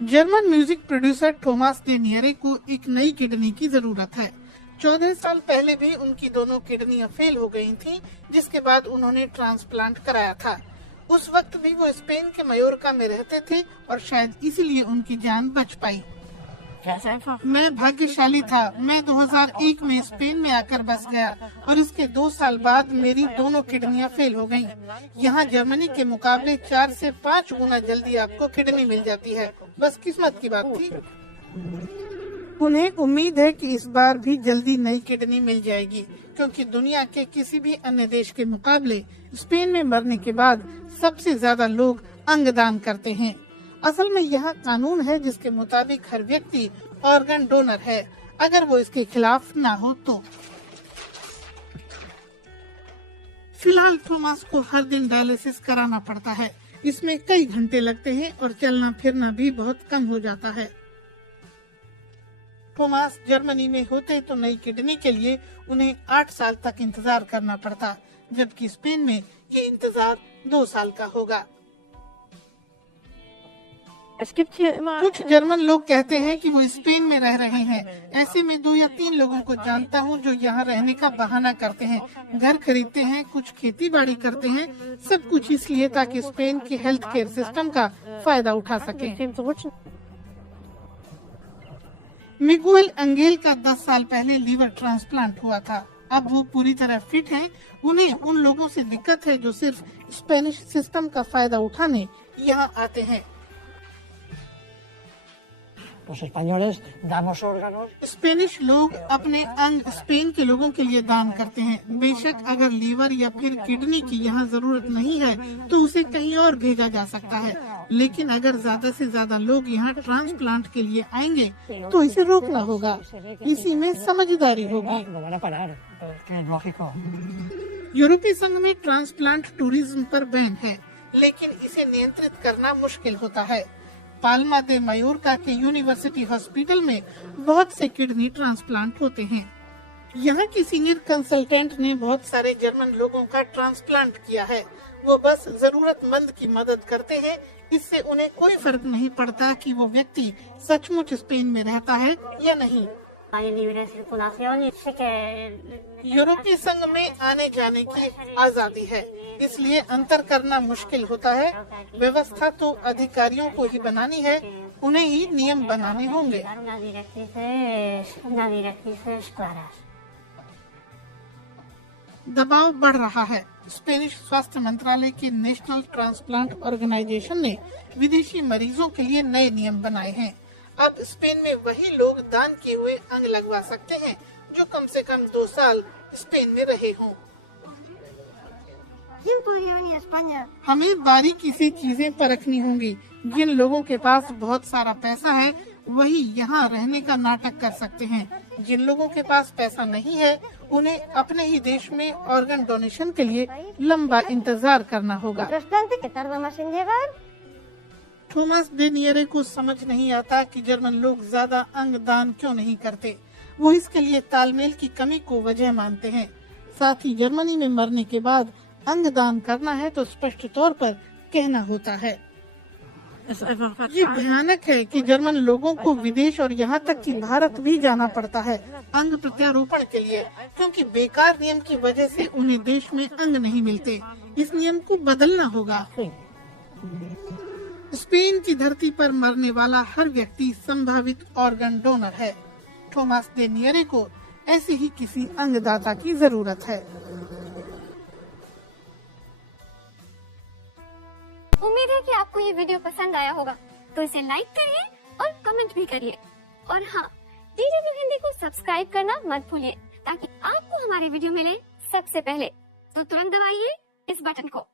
German music producer Thomas de Niere को एक नई किडनी की जरूरत है। 14 साल पहले भी उनकी दोनों किडनियां फेल हो गई थीं, जिसके बाद उन्होंने ट्रांसप्लांट कराया था। उस वक्त भी वो स्पेन के मयोर्का में रहते थे और शायद इसीलिए उनकी जान बच पाई। मैं भाग्यशाली था। मैं 2001 में स्पेन में आकर बस गया और इसके 2 साल बाद मेरी दोनों किडनियां फेल हो गयीं। यहाँ जर्मनी के मुकाबले 4 से 5 गुना जल्दी आपको किडनी मिल जाती है। बस किस्मत की बात थी। उन्हें उम्मीद है कि इस बार भी जल्दी नई किडनी मिल जाएगी, क्योंकि दुनिया के किसी भी अन्य देश के मुकाबले स्पेन में मरने के बाद सबसे ज्यादा लोग अंगदान करते हैं। असल में यह कानून है जिसके मुताबिक हर व्यक्ति ऑर्गन डोनर है, अगर वो इसके खिलाफ ना हो तो। फिलहाल थॉमस को हर दिन डायलिसिस कराना पड़ता है। इसमें कई घंटे लगते हैं और चलना फिरना भी बहुत कम हो जाता है। थॉमस जर्मनी में होते तो नई किडनी के लिए उन्हें 8 साल तक इंतजार करना पड़ता, जबकि स्पेन में ये इंतजार 2 साल का होगा। कुछ जर्मन लोग कहते हैं कि वो स्पेन में रह रहे हैं। ऐसे में 2 या 3 लोगों को जानता हूँ जो यहाँ रहने का बहाना करते हैं, घर खरीदते हैं, कुछ खेती बाड़ी करते हैं, सब कुछ इसलिए ताकि स्पेन के हेल्थ केयर सिस्टम का फायदा उठा सके। मिगुएल एंगेल का 10 साल पहले लीवर ट्रांसप्लांट हुआ था। अब वो पूरी तरह फिट हैं। उन्हें उन लोगों से दिक्कत है जो सिर्फ स्पेनिश सिस्टम का फायदा उठाने यहाँ आते हैं। स्पेनिश लोग अपने अंग स्पेन के लोगों के लिए दान करते हैं। बेशक अगर लीवर या फिर किडनी की यहाँ जरूरत नहीं है तो उसे कहीं और भेजा जा सकता है, लेकिन अगर ज्यादा से ज्यादा लोग यहाँ ट्रांसप्लांट के लिए आएंगे तो इसे रोकना होगा। इसी में समझदारी होगी। यूरोपीय संघ में ट्रांसप्लांट टूरिज्म पर बैन है, लेकिन इसे नियंत्रित करना मुश्किल होता है। पाल्मा दे मयोर्का के यूनिवर्सिटी हॉस्पिटल में बहुत से किडनी ट्रांसप्लांट होते हैं। यहाँ की सीनियर कंसल्टेंट ने बहुत सारे जर्मन लोगों का ट्रांसप्लांट किया है। वो बस जरूरतमंद की मदद करते हैं। इससे उन्हें कोई फर्क नहीं पड़ता कि वो व्यक्ति सचमुच स्पेन में रहता है या नहीं। यूरोपीय संघ में आने जाने की आजादी है, इसलिए अंतर करना मुश्किल होता है। व्यवस्था तो अधिकारियों को ही बनानी है, उन्हें ही नियम बनाने होंगे। दबाव बढ़ रहा है। स्पेनिश स्वास्थ्य मंत्रालय के नेशनल ट्रांसप्लांट ऑर्गेनाइजेशन ने विदेशी मरीजों के लिए नए नियम बनाए हैं। अब स्पेन में वही लोग दान किए हुए अंग लगवा सकते हैं जो कम से कम 2 साल स्पेन में रहे हों। हमें बारीकी से चीजें परखनी होंगी। जिन लोगों के पास बहुत सारा पैसा है वही यहाँ रहने का नाटक कर सकते हैं। जिन लोगों के पास पैसा नहीं है उन्हें अपने ही देश में ऑर्गन डोनेशन के लिए लंबा इंतजार करना होगा। थॉमस डे नियरे को समझ नहीं आता कि जर्मन लोग ज्यादा अंग दान क्यों नहीं करते। वो इसके लिए तालमेल की कमी को वजह मानते हैं। साथ ही जर्मनी में मरने के बाद अंग दान करना है तो स्पष्ट तौर पर कहना होता है। ये भयानक है कि जर्मन लोगों को विदेश और यहाँ तक कि भारत भी जाना पड़ता है अंग प्रत्यारोपण के लिए, क्योंकि बेकार नियम की वजह से उन्हें देश में अंग नहीं मिलते। इस नियम को बदलना होगा। स्पेन की धरती पर मरने वाला हर व्यक्ति संभावित ऑर्गन डोनर है। थॉमस डे नियरे को ऐसे ही किसी अंगदाता की जरूरत है। उम्मीद है कि आपको ये वीडियो पसंद आया होगा, तो इसे लाइक करिए और कमेंट भी करिए। और हाँ, DW हिंदी को सब्सक्राइब करना मत भूलिए ताकि आपको हमारे वीडियो मिले सबसे पहले। तो तुरंत दबाइए इस बटन को।